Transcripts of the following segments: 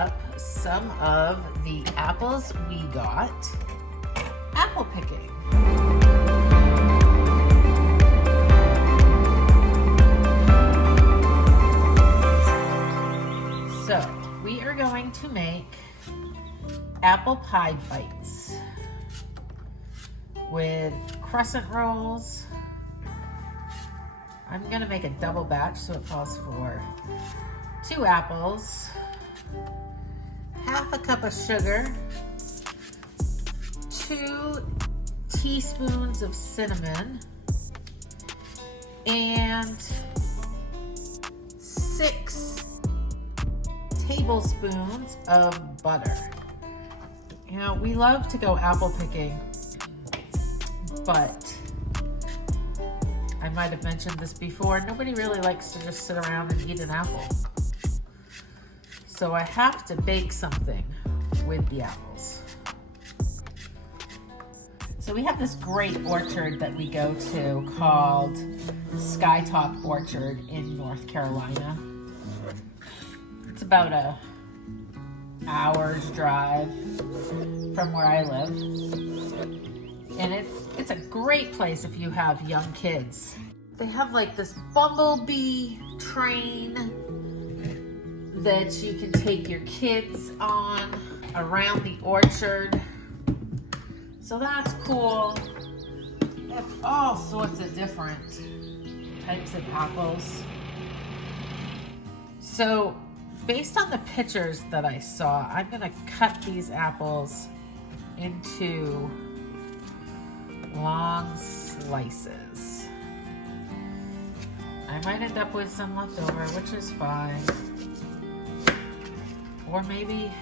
up some of the apples we got apple picking. So we are going to make apple pie bites with crescent rolls. I'm gonna make a double batch, so it calls for 2 apples, half a cup of sugar, 2 teaspoons of cinnamon, and 6 tablespoons of butter. You know, we love to go apple picking, but I might have mentioned this before, nobody really likes to just sit around and eat an apple. So I have to bake something with the apples. So we have this great orchard that we go to called Skytop Orchard in North Carolina. It's about an hour's drive from where I live. And it's a great place if you have young kids. They have like this bumblebee train that you can take your kids on around the orchard. So that's cool. They have all sorts of different types of apples. So based on the pictures that I saw, I'm gonna cut these apples into long slices. I might end up with some left over, which is fine. Or maybe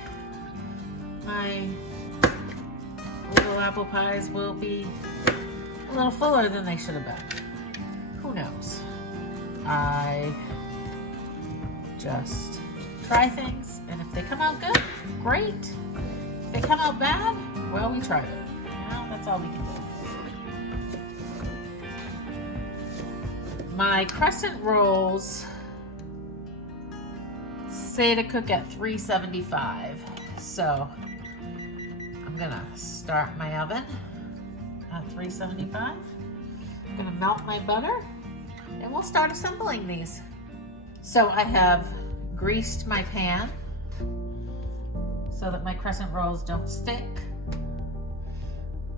my little apple pies will be a little fuller than they should have been. Who knows? I just try things, and if they come out good, great. If they come out bad, well, we tried it. You know, that's all we can do. My crescent rolls say to cook at 375. So I'm gonna start my oven at 375. I'm gonna melt my butter and we'll start assembling these. So I have greased my pan so that my crescent rolls don't stick.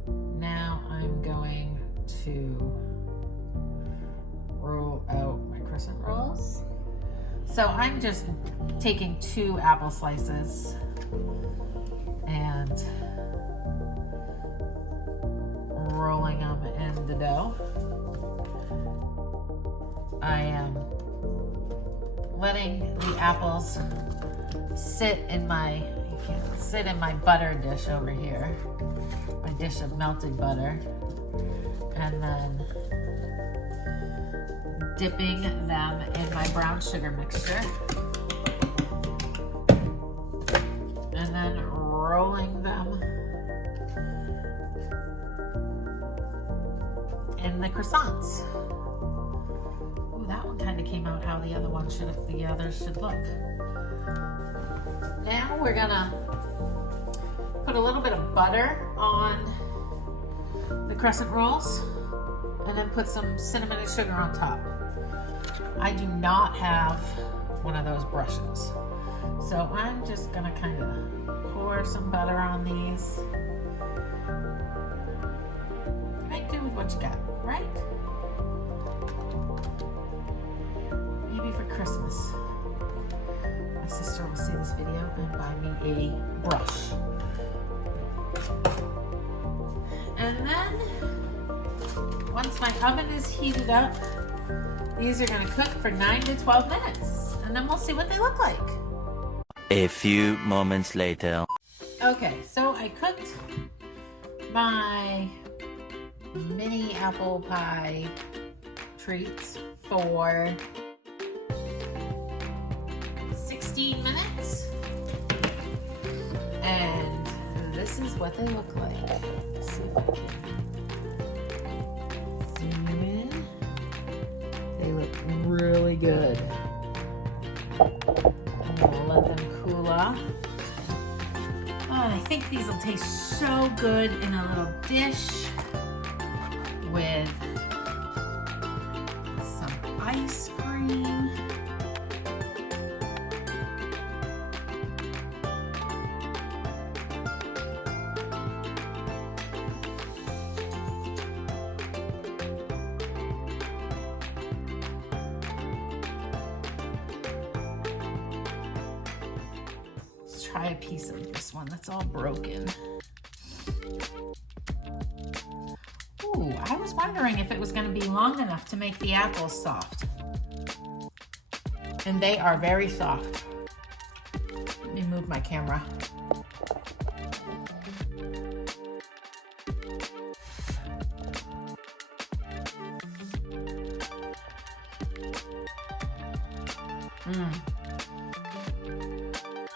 Now I'm going to roll out my crescent rolls. So I'm just taking 2 apple slices and rolling them in the dough. I am letting the apples sit in my butter dish over here, my dish of melted butter, and then dipping them in my brown sugar mixture, and then rolling them in the croissants. Ooh, that one kind of came out how the others should look. Now we're gonna put a little bit of butter on the crescent rolls and then put some cinnamon and sugar on top. I do not have one of those brushes, so I'm just gonna kind of pour some butter on these. Make do with what you got, right? Maybe for Christmas, my sister will see this video and buy me a brush. And then, once my oven is heated up, these are gonna cook for 9 to 12 minutes, and then we'll see what they look like. A few moments later. Okay, so I cooked my mini apple pie treats for 16 minutes, and this is what they look like. Let's see if I can zoom in. They look really good. I'm gonna let them cool off. and I think these will taste so good in a little dish with some ice cream. Let's try a piece of this one that's all broken. Ooh, I was wondering if it was going to be long enough to make the apples soft. And they are very soft. Let me move my camera.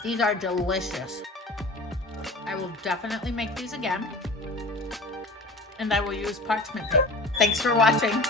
These are delicious. I will definitely make these again. And I will use parchment paper. Thanks for watching.